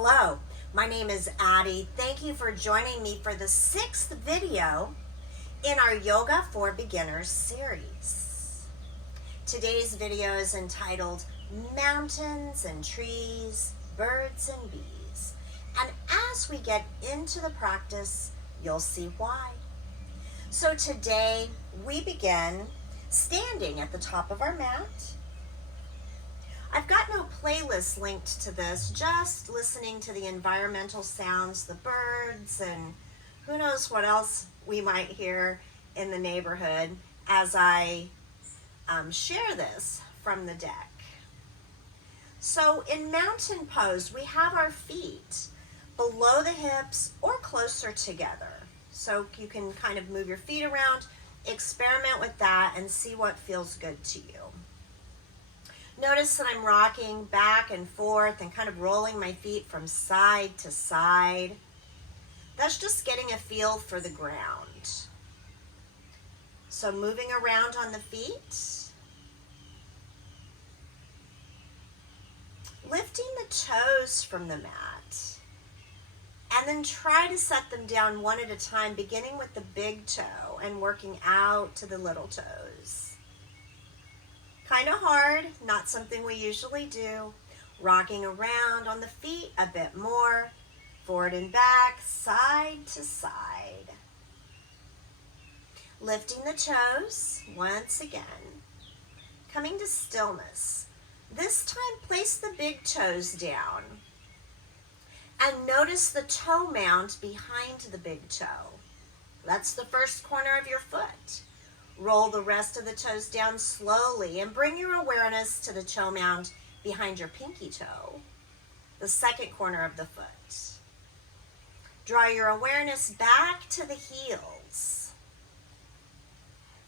Hello, my name is Addie. Thank you for joining me for the 6th video in our Yoga for Beginners series. Today's video is entitled Mountains and Trees, Birds and Bees. And as we get into the practice, you'll see why. So today we begin standing at the top of our mat. I've got no playlist linked to this, just listening to the environmental sounds, the birds, and who knows what else we might hear in the neighborhood as I share this from the deck. So in mountain pose, we have our feet below the hips or closer together. So you can kind of move your feet around, experiment with that, and see what feels good to you. Notice that I'm rocking back and forth and kind of rolling my feet from side to side. That's just getting a feel for the ground. So moving around on the feet. Lifting the toes from the mat. And then try to set them down one at a time, beginning with the big toe and working out to the little toes. Kind of hard, not something we usually do. Rocking around on the feet a bit more, forward and back, side to side. Lifting the toes once again. Coming to stillness. This time place the big toes down. And notice the toe mound behind the big toe. That's the first corner of your foot. Roll the rest of the toes down slowly and bring your awareness to the toe mound behind your pinky toe, the second corner of the foot. Draw your awareness back to the heels,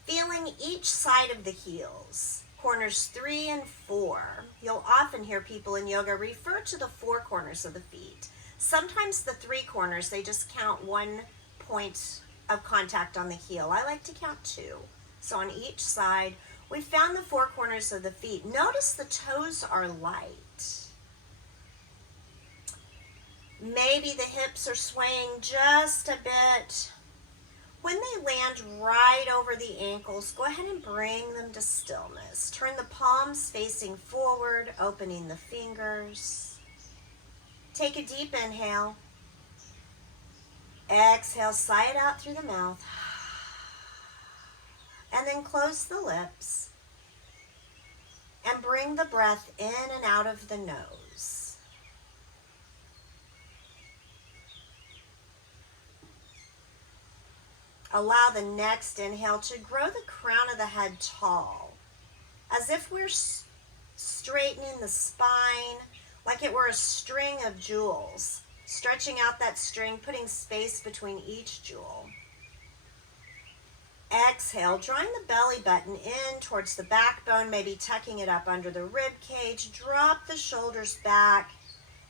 feeling each side of the heels, corners 3 and 4. You'll often hear people in yoga refer to the 4 corners of the feet. Sometimes the 3 corners, they just count 1 point of contact on the heel. I like to count 2. So on each side, we found the 4 corners of the feet. Notice the toes are light. Maybe the hips are swaying just a bit. When they land right over the ankles, go ahead and bring them to stillness. Turn the palms facing forward, opening the fingers. Take a deep inhale. Exhale, sigh it out through the mouth. And then close the lips and bring the breath in and out of the nose. Allow the next inhale to grow the crown of the head tall, as if we're straightening the spine like it were a string of jewels, stretching out that string, putting space between each jewel. Exhale, drawing the belly button in towards the backbone, maybe tucking it up under the rib cage. Drop the shoulders back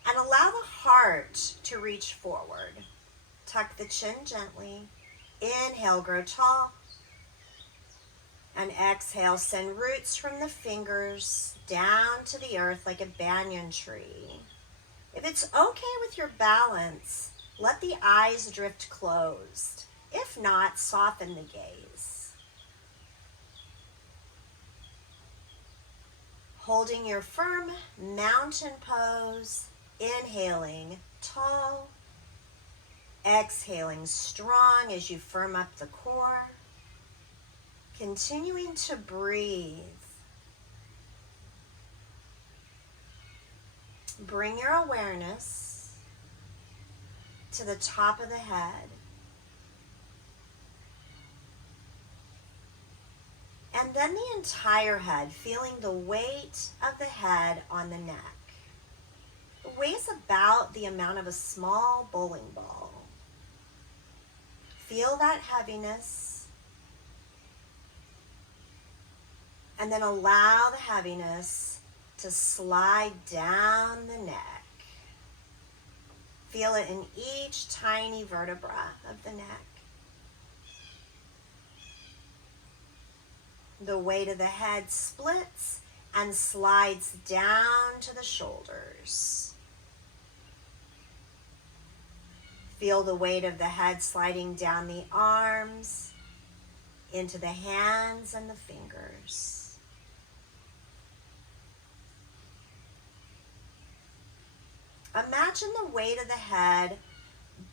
and allow the heart to reach forward. Tuck the chin gently. Inhale, grow tall. And exhale, send roots from the fingers down to the earth like a banyan tree. If it's okay with your balance, let the eyes drift closed. If not, soften the gaze. Holding your firm mountain pose, inhaling tall, exhaling strong as you firm up the core, continuing to breathe. Bring your awareness to the top of the head. And then the entire head, feeling the weight of the head on the neck. It weighs about the amount of a small bowling ball. Feel that heaviness. And then allow the heaviness to slide down the neck. Feel it in each tiny vertebra of the neck. The weight of the head splits and slides down to the shoulders. Feel the weight of the head sliding down the arms, into the hands and the fingers. Imagine the weight of the head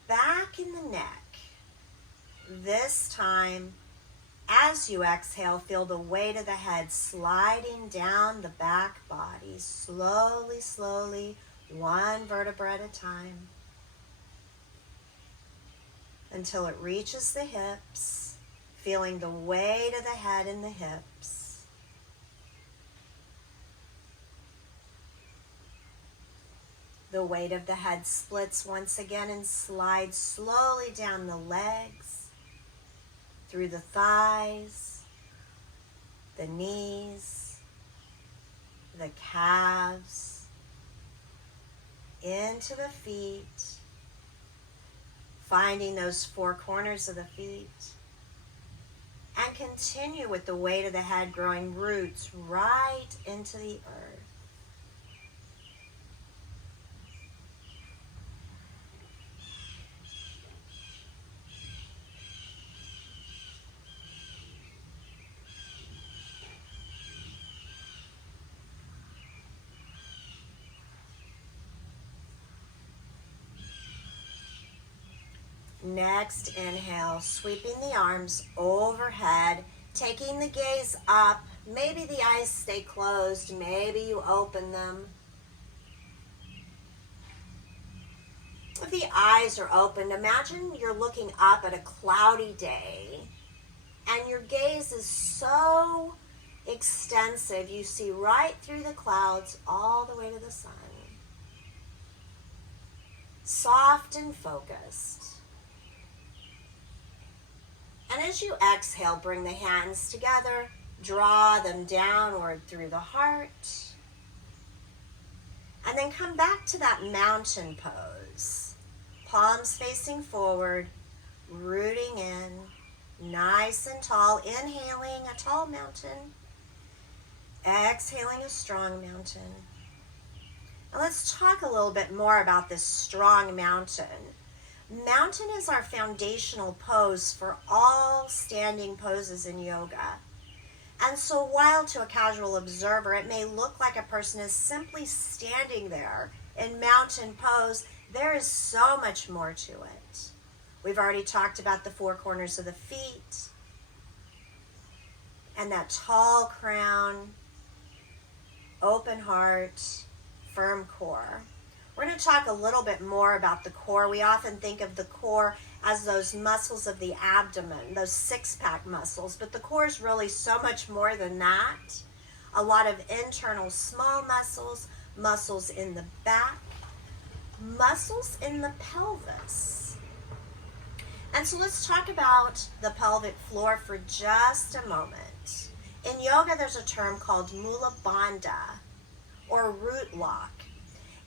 back in the neck. This time, as you exhale, feel the weight of the head sliding down the back body, slowly, slowly, one vertebra at a time, until it reaches the hips, feeling the weight of the head in the hips. The weight of the head splits once again and slides slowly down the legs, through the thighs, the knees, the calves, into the feet, finding those four corners of the feet, and continue with the weight of the head growing roots right into the earth. Next, inhale, sweeping the arms overhead, taking the gaze up. Maybe the eyes stay closed, maybe you open them. If the eyes are open, imagine you're looking up at a cloudy day and your gaze is so extensive, you see right through the clouds all the way to the sun. Soft and focused. And as you exhale, bring the hands together, draw them downward through the heart, and then come back to that mountain pose. Palms facing forward, rooting in, nice and tall, inhaling a tall mountain, exhaling a strong mountain. Now let's talk a little bit more about this strong mountain. Mountain is our foundational pose for all standing poses in yoga. And so while to a casual observer it may look like a person is simply standing there in mountain pose, there is so much more to it. We've already talked about the four corners of the feet and that tall crown, open heart, firm core. We're going to talk a little bit more about the core. We often think of the core as those muscles of the abdomen, those six-pack muscles, but the core is really so much more than that. A lot of internal small muscles, muscles in the back, muscles in the pelvis. And so let's talk about the pelvic floor for just a moment. In yoga, there's a term called mula bandha, or root lock.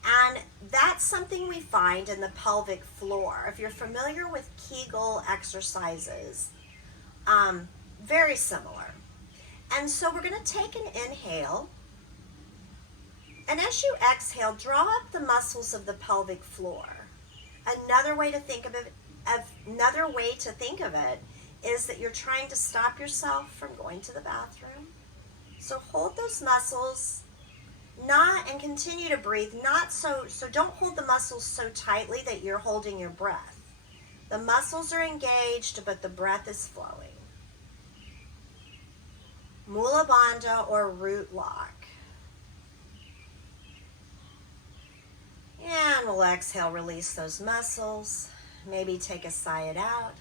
And that's something we find in the pelvic floor. If you're familiar with Kegel exercises, very similar. And so we're going to take an inhale. And as you exhale, draw up the muscles of the pelvic floor. Another way to think of it, is that you're trying to stop yourself from going to the bathroom. So hold those muscles. And continue to breathe, so don't hold the muscles so tightly that you're holding your breath. The muscles are engaged, but the breath is flowing. Mula bandha or root lock. And we'll exhale, release those muscles. Maybe take a sigh it out.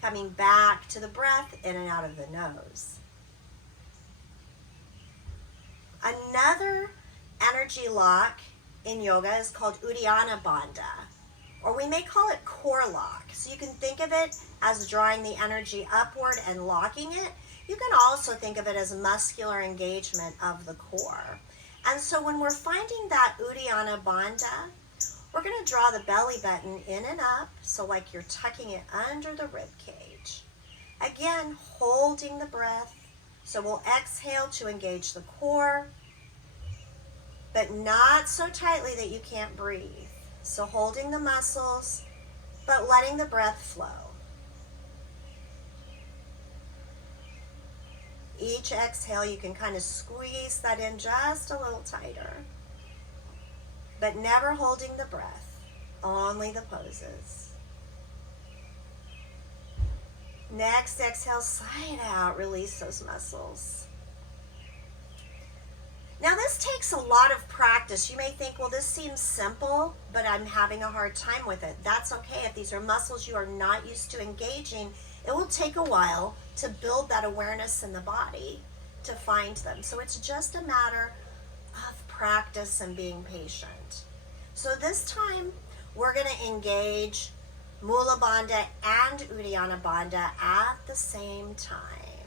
Coming back to the breath, in and out of the nose. Another energy lock in yoga is called Uddiyana Bandha, or we may call it core lock. So you can think of it as drawing the energy upward and locking it. You can also think of it as muscular engagement of the core. And so when we're finding that Uddiyana Bandha, we're going to draw the belly button in and up, so like you're tucking it under the rib cage. Again, holding the breath. So we'll exhale to engage the core, but not so tightly that you can't breathe. So holding the muscles, but letting the breath flow. Each exhale, you can kind of squeeze that in just a little tighter, but never holding the breath, only the poses. Next exhale, side out, release those muscles. Now this takes a lot of practice. You may think, well, this seems simple, but I'm having a hard time with it. That's okay. If these are muscles you are not used to engaging, it will take a while to build that awareness in the body to find them. So it's just a matter of practice and being patient. So this time we're going to engage Mula Bandha and Uddiyana Bandha at the same time.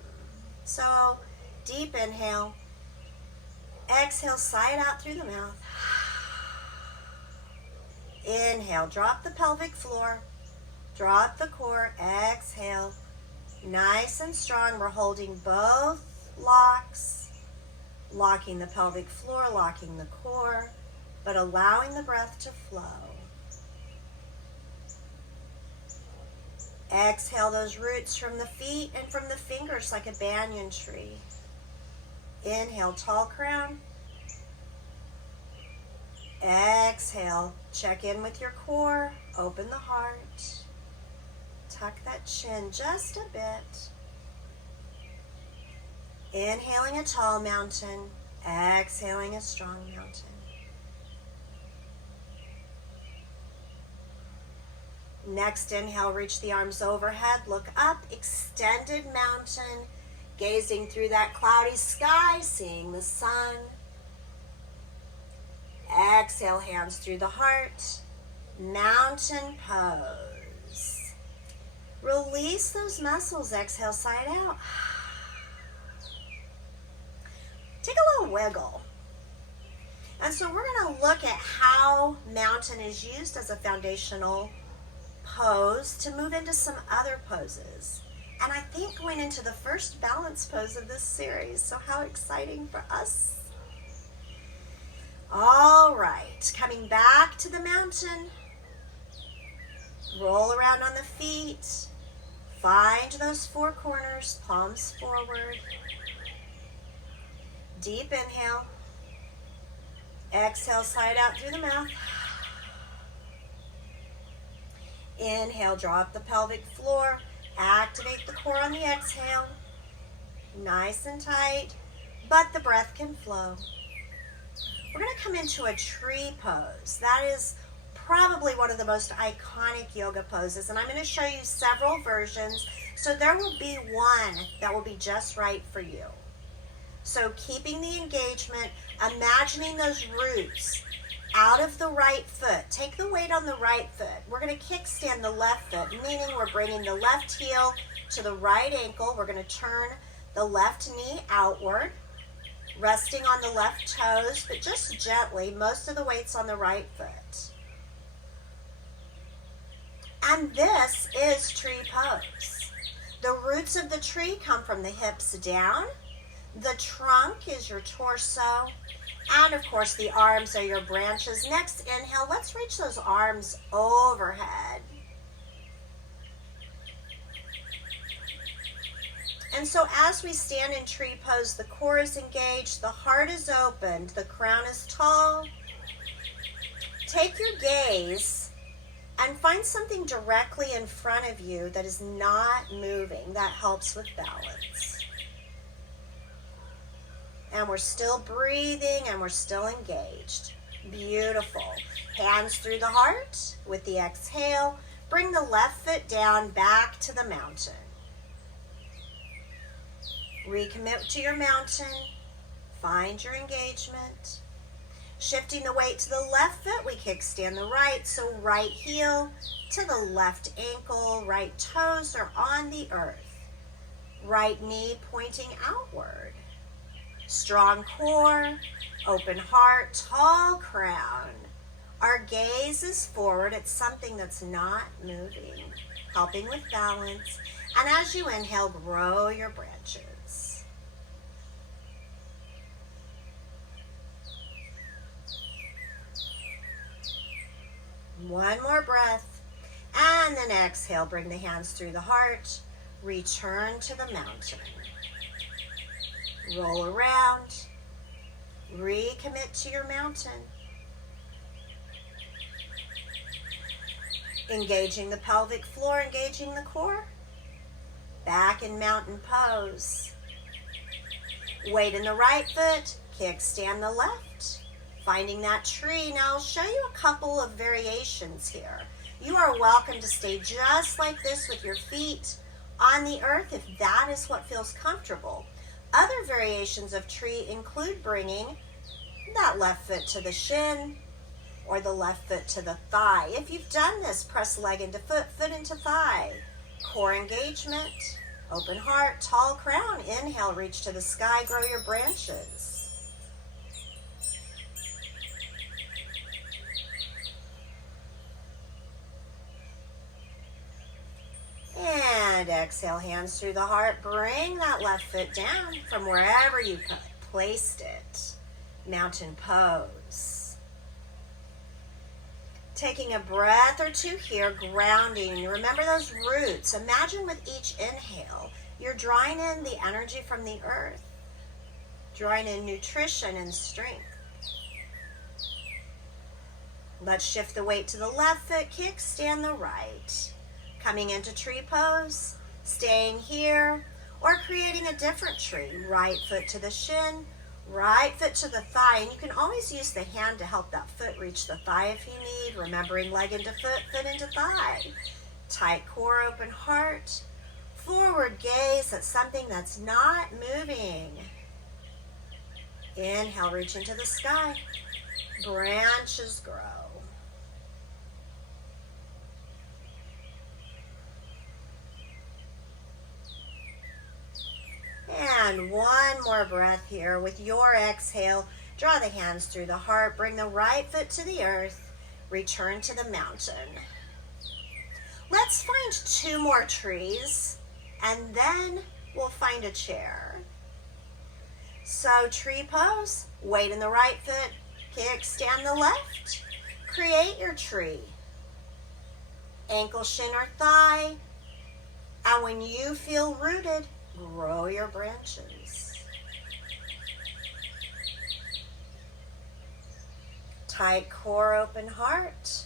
So deep inhale. Exhale, side out through the mouth. Inhale, drop the pelvic floor. Drop the core. Exhale. Nice and strong. We're holding both locks. Locking the pelvic floor, locking the core, but allowing the breath to flow. Exhale those roots from the feet and from the fingers like a banyan tree. Inhale, tall crown. Exhale, check in with your core. Open the heart. Tuck that chin just a bit. Inhaling a tall mountain. Exhaling a strong mountain. Next inhale, reach the arms overhead. Look up, extended mountain. Gazing through that cloudy sky, seeing the sun. Exhale, hands through the heart. Mountain pose. Release those muscles. Exhale, side out. Take a little wiggle. And so we're going to look at how mountain is used as a foundational pose to move into some other poses. And I think going into the first balance pose of this series. So how exciting for us. All right, coming back to the mountain. Roll around on the feet. Find those four corners, palms forward. Deep inhale. Exhale, side out through the mouth. Inhale, drop the pelvic floor. Activate the core on the exhale. Nice and tight, but the breath can flow. We're going to come into a tree pose. That is probably one of the most iconic yoga poses, and I'm going to show you several versions, so there will be one that will be just right for you. So keeping the engagement, imagining those roots out of the right foot. Take the weight on the right foot. We're going to kickstand the left foot, meaning we're bringing the left heel to the right ankle. We're going to turn the left knee outward, resting on the left toes, but just gently. Most of the weight's on the right foot. And this is tree pose. The roots of the tree come from the hips down. The trunk is your torso. And of course, the arms are your branches. Next inhale, let's reach those arms overhead. And so as we stand in tree pose, the core is engaged, the heart is opened, the crown is tall. Take your gaze and find something directly in front of you that is not moving. That helps with balance. And we're still breathing and we're still engaged. Beautiful. Hands through the heart with the exhale. Bring the left foot down back to the mountain. Recommit to your mountain. Find your engagement. Shifting the weight to the left foot, we kickstand the right. So right heel to the left ankle. Right toes are on the earth. Right knee pointing outward. Strong core, open heart, tall crown. Our gaze is forward. It's something that's not moving, helping with balance. And as you inhale, grow your branches. One more breath. And then exhale, bring the hands through the heart. Return to the mountain. Roll around. Recommit to your mountain. Engaging the pelvic floor, engaging the core. Back in mountain pose. Weight in the right foot, kickstand the left. Finding that tree. Now I'll show you a couple of variations here. You are welcome to stay just like this with your feet on the earth if that is what feels comfortable. Other variations of tree include bringing that left foot to the shin or the left foot to the thigh. If you've done this, press leg into foot, foot into thigh. Core engagement, open heart, tall crown. Inhale, reach to the sky, grow your branches. And exhale, hands through the heart. Bring that left foot down from wherever you placed it. Mountain pose. Taking a breath or two here, grounding. Remember those roots. Imagine with each inhale, you're drawing in the energy from the earth, drawing in nutrition and strength. Let's shift the weight to the left foot, kickstand the right. Coming into tree pose, staying here, or creating a different tree. Right foot to the shin, right foot to the thigh. And you can always use the hand to help that foot reach the thigh if you need. Remembering leg into foot, foot into thigh. Tight core, open heart. Forward gaze at something that's not moving. Inhale, reach into the sky. Branches grow. And one more breath here. With your exhale, draw the hands through the heart. Bring the right foot to the earth. Return to the mountain. Let's find two more trees, and then we'll find a chair. So tree pose, weight in the right foot, kickstand the left. Create your tree. Ankle, shin, or thigh. And when you feel rooted, grow your branches. Tight core, open heart.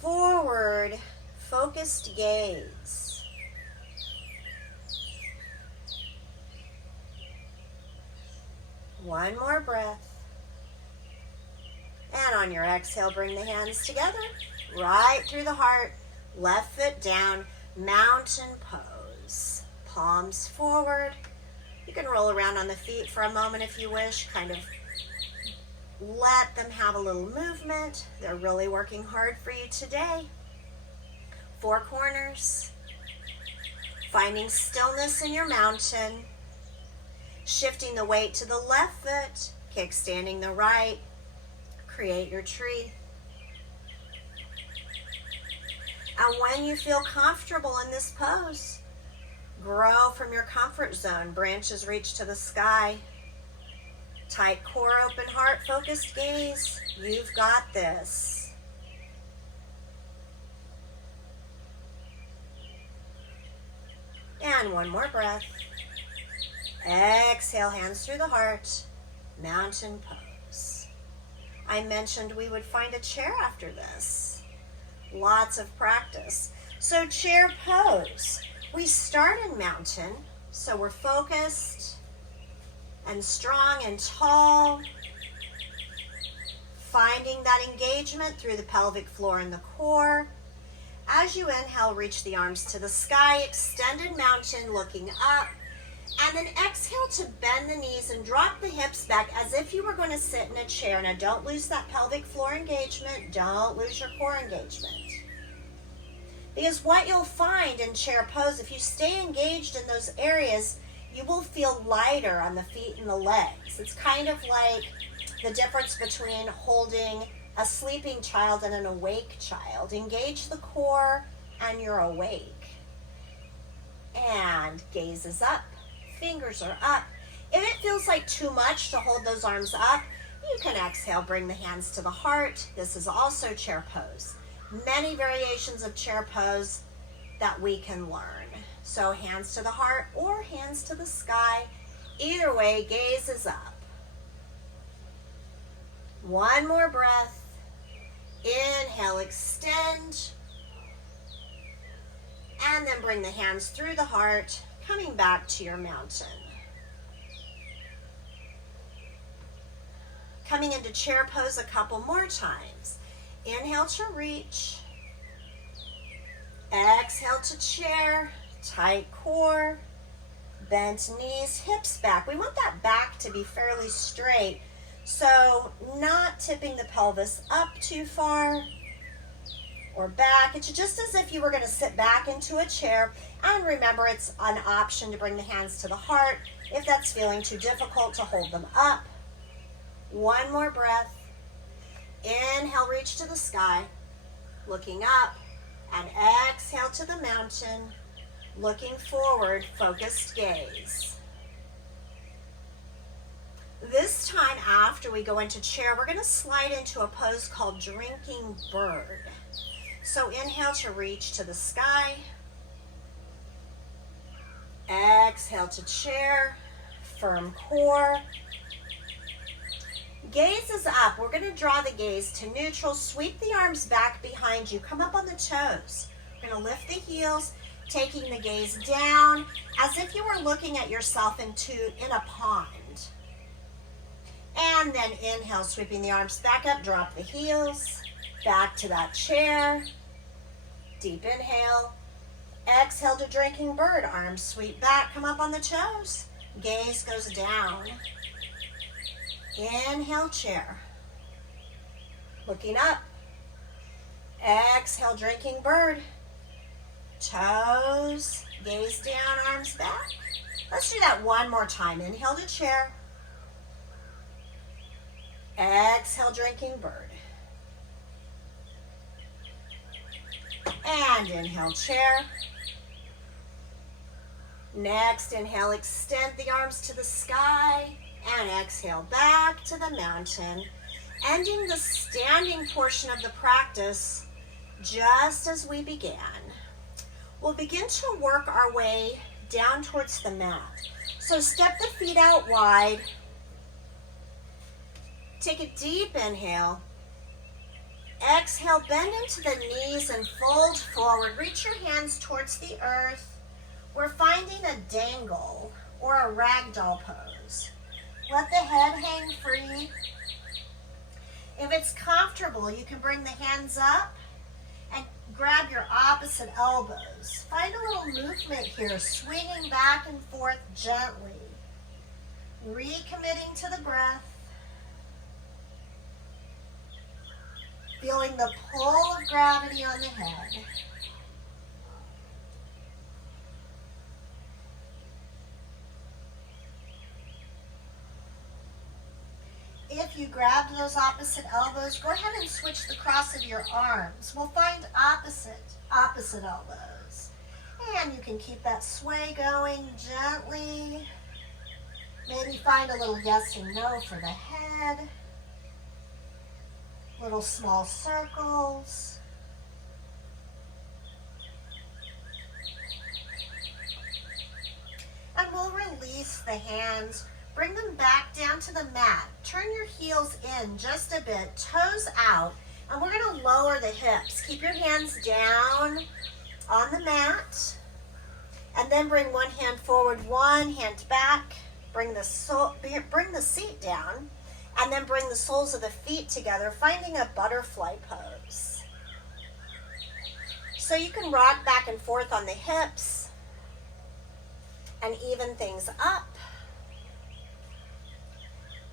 Forward, focused gaze. One more breath. And on your exhale, bring the hands together. Right through the heart. Left foot down. Mountain pose. Palms forward. You can roll around on the feet for a moment if you wish. Kind of let them have a little movement. They're really working hard for you today. Four corners. Finding stillness in your mountain. Shifting the weight to the left foot. Kickstanding the right. Create your tree. And when you feel comfortable in this pose, grow from your comfort zone. Branches reach to the sky. Tight core, open heart, focused gaze. You've got this. And one more breath. Exhale, hands through the heart. Mountain pose. I mentioned we would find a chair after this. Lots of practice. So chair pose. We start in mountain, so we're focused and strong and tall. Finding that engagement through the pelvic floor and the core. As you inhale, reach the arms to the sky, extended mountain, looking up. And then exhale to bend the knees and drop the hips back as if you were going to sit in a chair. Now don't lose that pelvic floor engagement. Don't lose your core engagement. Because what you'll find in chair pose, if you stay engaged in those areas, you will feel lighter on the feet and the legs. It's kind of like the difference between holding a sleeping child and an awake child. Engage the core and you're awake. And gaze is up, fingers are up. If it feels like too much to hold those arms up, you can exhale, bring the hands to the heart. This is also chair pose. many variations of chair pose that we can learn. So hands to the heart or hands to the sky. Either way, gaze is up. One more breath. Inhale, extend. And then bring the hands through the heart, coming back to your mountain. Coming into chair pose a couple more times. Inhale to reach. Exhale to chair. Tight core. Bent knees, hips back. We want that back to be fairly straight. So not tipping the pelvis up too far or back. It's just as if you were going to sit back into a chair. And remember, it's an option to bring the hands to the heart if that's feeling too difficult to hold them up. One more breath. Inhale, reach to the sky, looking up, and exhale to the mountain, looking forward, focused gaze. This time after we go into chair, we're going to slide into a pose called drinking bird. So inhale to reach to the sky. Exhale to chair, firm core. Gaze is up. We're going to draw the gaze to neutral. Sweep the arms back behind you. Come up on the toes. We're going to lift the heels, taking the gaze down as if you were looking at yourself in a pond. And then inhale, sweeping the arms back up. Drop the heels. Back to that chair. Deep inhale. Exhale to drinking bird. Arms sweep back. Come up on the toes. Gaze goes down. Inhale, chair. Looking up. Exhale, drinking bird. Toes. Gaze down, arms back. Let's do that one more time. Inhale to chair. Exhale, drinking bird. And inhale, chair. Next, inhale, extend the arms to the sky. And exhale back to the mountain, ending the standing portion of the practice just as we began. We'll begin to work our way down towards the mat. So step the feet out wide. Take a deep inhale. Exhale, bend into the knees and fold forward. Reach your hands towards the earth. We're finding a dangle or a ragdoll pose. Let the head hang free. If it's comfortable, you can bring the hands up and grab your opposite elbows. Find a little movement here, swinging back and forth gently. Recommitting to the breath. Feeling the pull of gravity on the head. If you grabbed those opposite elbows, go ahead and switch the cross of your arms. We'll find opposite elbows. And you can keep that sway going gently. Maybe find a little yes and no for the head. Little small circles. And we'll release the hands. Bring them back down to the mat. Turn your heels in just a bit, toes out, and we're going to lower the hips. Keep your hands down on the mat, and then bring one hand forward, one hand back. Bring the seat down, and then bring the soles of the feet together, finding a butterfly pose. So you can rock back and forth on the hips and even things up.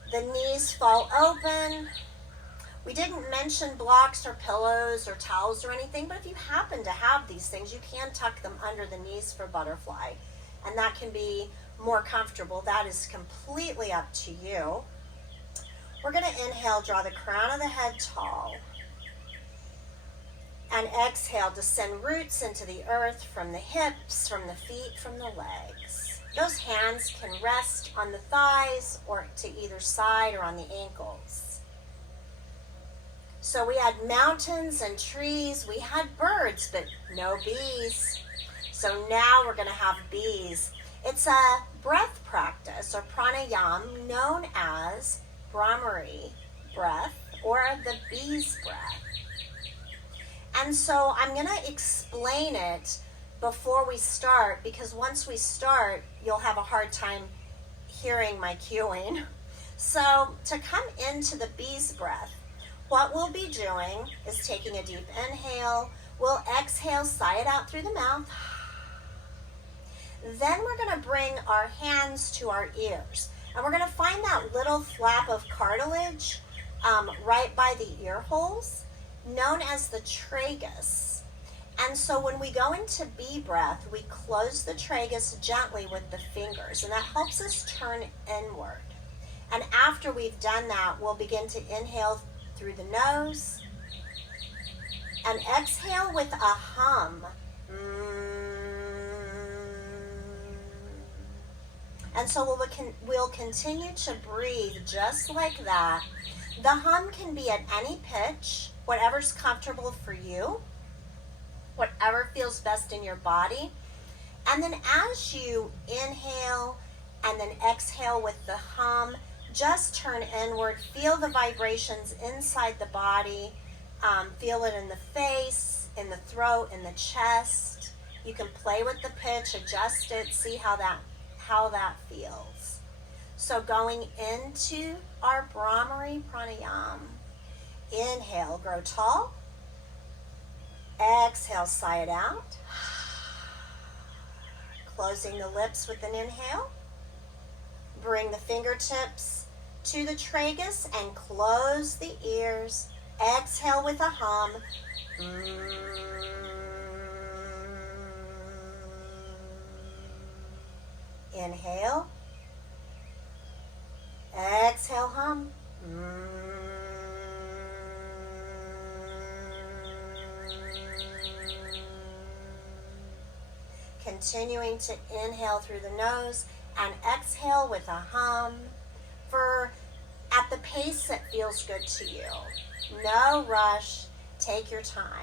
The knees fall open. We didn't mention blocks or pillows or towels or anything, but if you happen to have these things, you can tuck them under the knees for butterfly, and that can be more comfortable. That is completely up to you. We're going to inhale, draw the crown of the head tall, and exhale, descend roots into the earth from the hips, from the feet, from the legs. Those hands can rest on the thighs or to either side or on the ankles. So we had mountains and trees, we had birds, but no bees. So now we're going to have bees. It's a breath practice or pranayama known as Brahmari breath or the bee's breath. And so I'm going to explain it before we start, because once we start, you'll have a hard time hearing my cueing. So to come into the bee's breath, what we'll be doing is taking a deep inhale. We'll exhale, sigh it out through the mouth. Then we're going to bring our hands to our ears. And we're going to find that little flap of cartilage right by the ear holes, known as the tragus. And so when we go into bee breath, we close the tragus gently with the fingers, and that helps us turn inward. And after we've done that, we'll begin to inhale through the nose and exhale with a hum. And so we'll continue to breathe just like that. The hum can be at any pitch, whatever's comfortable for you, whatever feels best in your body. And then as you inhale and then exhale with the hum, just turn inward, feel the vibrations inside the body, feel it in the face, in the throat, in the chest. You can play with the pitch, adjust it, see how that feels. So going into our Brahmari pranayama, inhale, grow tall. Exhale, sigh it out. Closing the lips with an inhale. Bring the fingertips to the tragus and close the ears. Exhale with a hum. Inhale. Exhale, hum. Continuing to inhale through the nose and exhale with a hum at the pace that feels good to you. No rush. Take your time.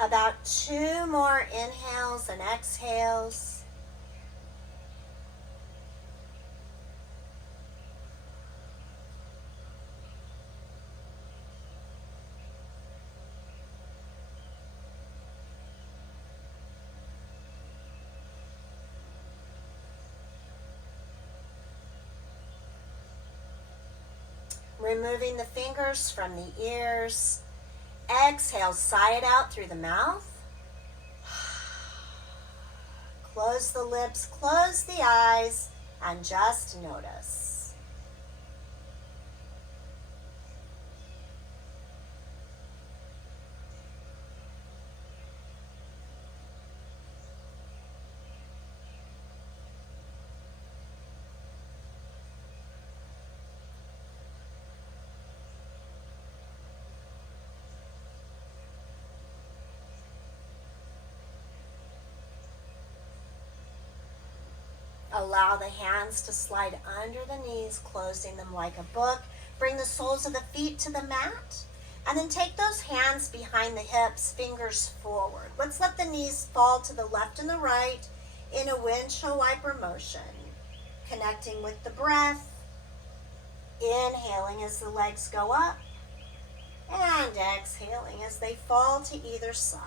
About 2 more inhales and exhales. Removing the fingers from the ears. Exhale, sigh it out through the mouth. Close the lips, close the eyes, and just notice. Allow the hands to slide under the knees, closing them like a book. Bring the soles of the feet to the mat. And then take those hands behind the hips, fingers forward. Let's let the knees fall to the left and the right in a windshield wiper motion. Connecting with the breath. Inhaling as the legs go up. And exhaling as they fall to either side.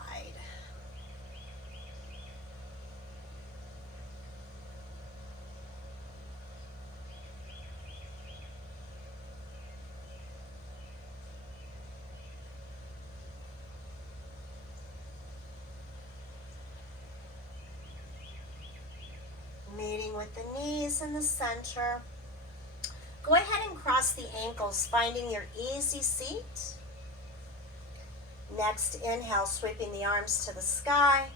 Meeting with the knees in the center. Go ahead and cross the ankles, finding your easy seat. Next, inhale, sweeping the arms to the sky.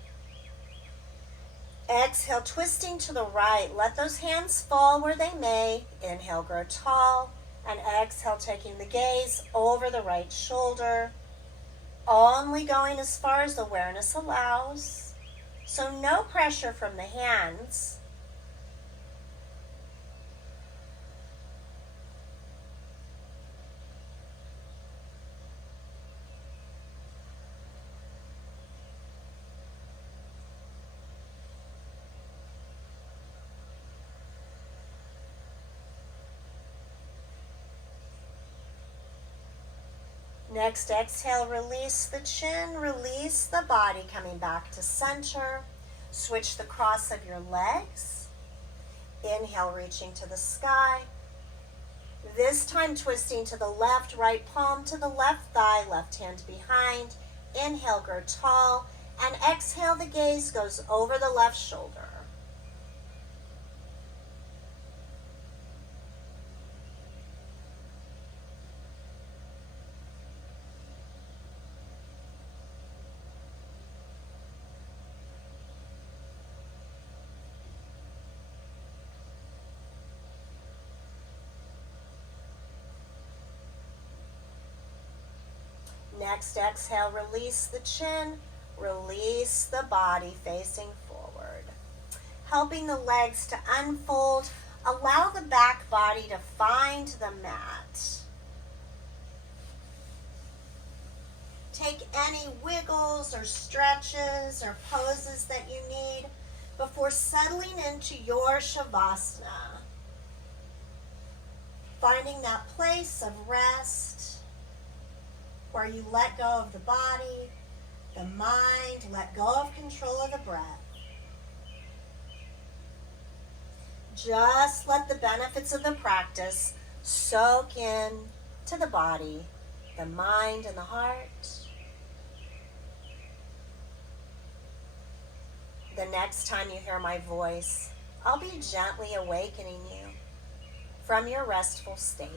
Exhale, twisting to the right. Let those hands fall where they may. Inhale, grow tall. And exhale, taking the gaze over the right shoulder. Only going as far as awareness allows. So no pressure from the hands. Next, exhale, release the chin, release the body, coming back to center. Switch the cross of your legs. Inhale, reaching to the sky. This time twisting to the left, right palm to the left thigh, left hand behind. Inhale, grow tall. And exhale, the gaze goes over the left shoulder. Next, exhale, release the chin, release the body facing forward. Helping the legs to unfold, allow the back body to find the mat. Take any wiggles or stretches or poses that you need before settling into your Shavasana. Finding that place of rest, where you let go of the body, the mind, let go of control of the breath. Just let the benefits of the practice soak in to the body, the mind, and the heart. The next time you hear my voice, I'll be gently awakening you from your restful state.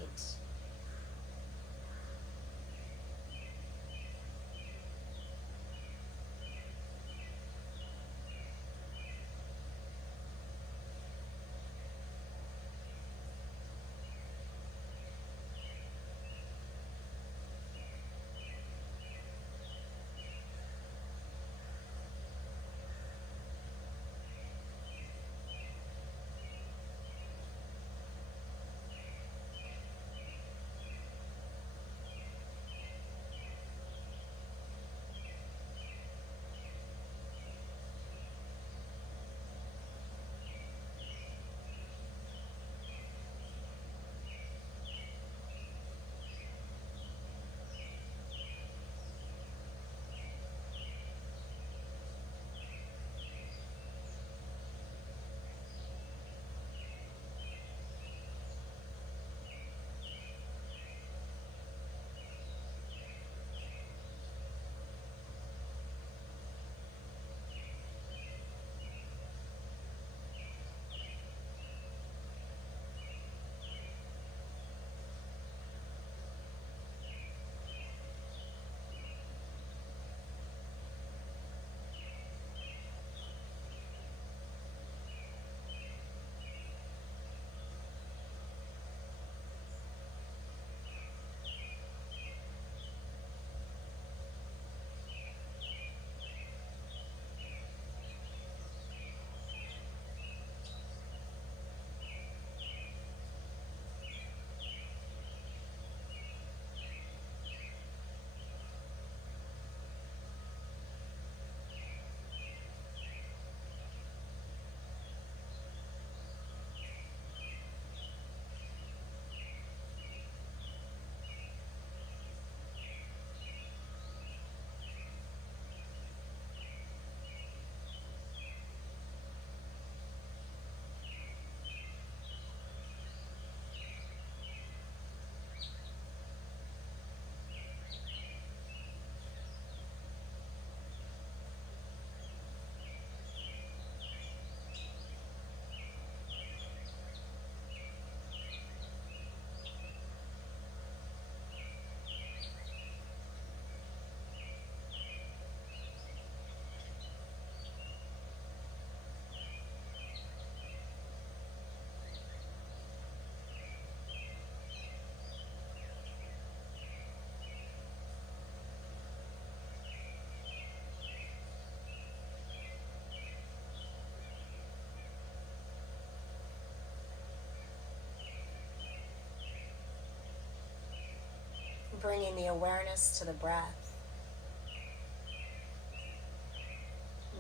Bringing the awareness to the breath.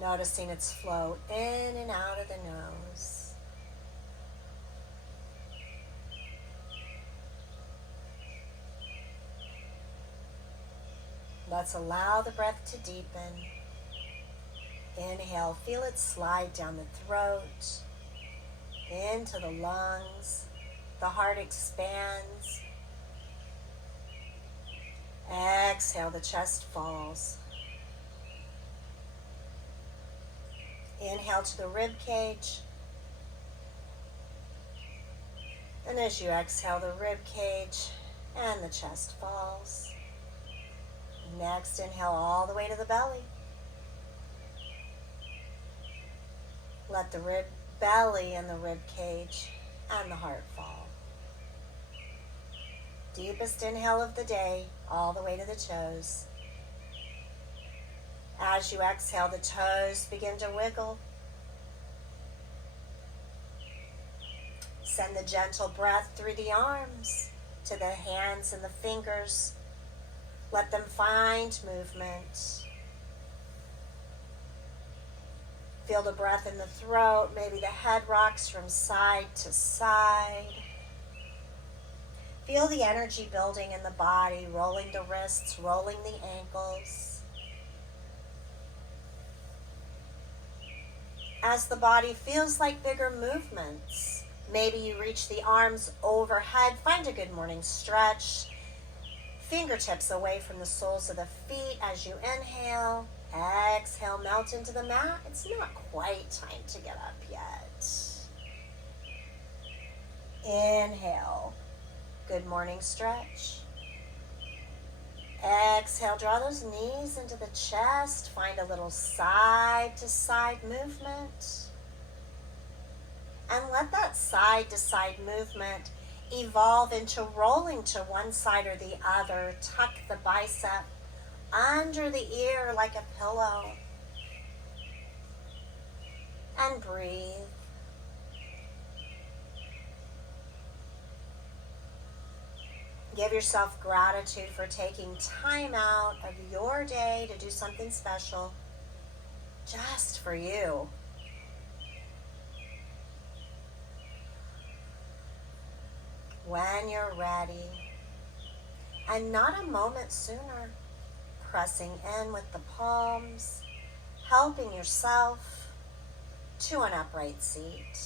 Noticing its flow in and out of the nose. Let's allow the breath to deepen. Inhale, feel it slide down the throat, into the lungs. The heart expands. Exhale, the chest falls. Inhale to the rib cage. And as you exhale, the rib cage and the chest falls. Next, inhale all the way to the belly. Let the belly and the rib cage and the heart fall. Deepest inhale of the day, all the way to the toes. As you exhale, the toes begin to wiggle. Send the gentle breath through the arms to the hands and the fingers. Let them find movement. Feel the breath in the throat. Maybe the head rocks from side to side. Feel the energy building in the body, rolling the wrists, rolling the ankles. As the body feels like bigger movements, maybe you reach the arms overhead. Find a good morning stretch. Fingertips away from the soles of the feet as you inhale. Exhale, melt into the mat. It's not quite time to get up yet. Inhale. Good morning stretch. Exhale, draw those knees into the chest. Find a little side to side movement. And let that side to side movement evolve into rolling to one side or the other. Tuck the bicep under the ear like a pillow. And breathe. Give yourself gratitude for taking time out of your day to do something special just for you. When you're ready, and not a moment sooner, pressing in with the palms, helping yourself to an upright seat.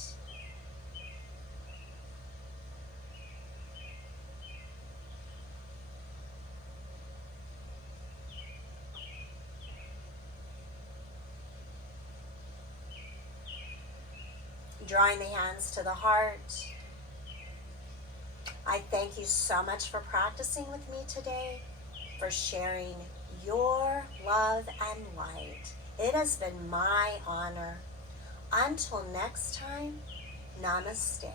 Drawing the hands to the heart. I thank you so much for practicing with me today, for sharing your love and light. It has been my honor. Until next time, namaste.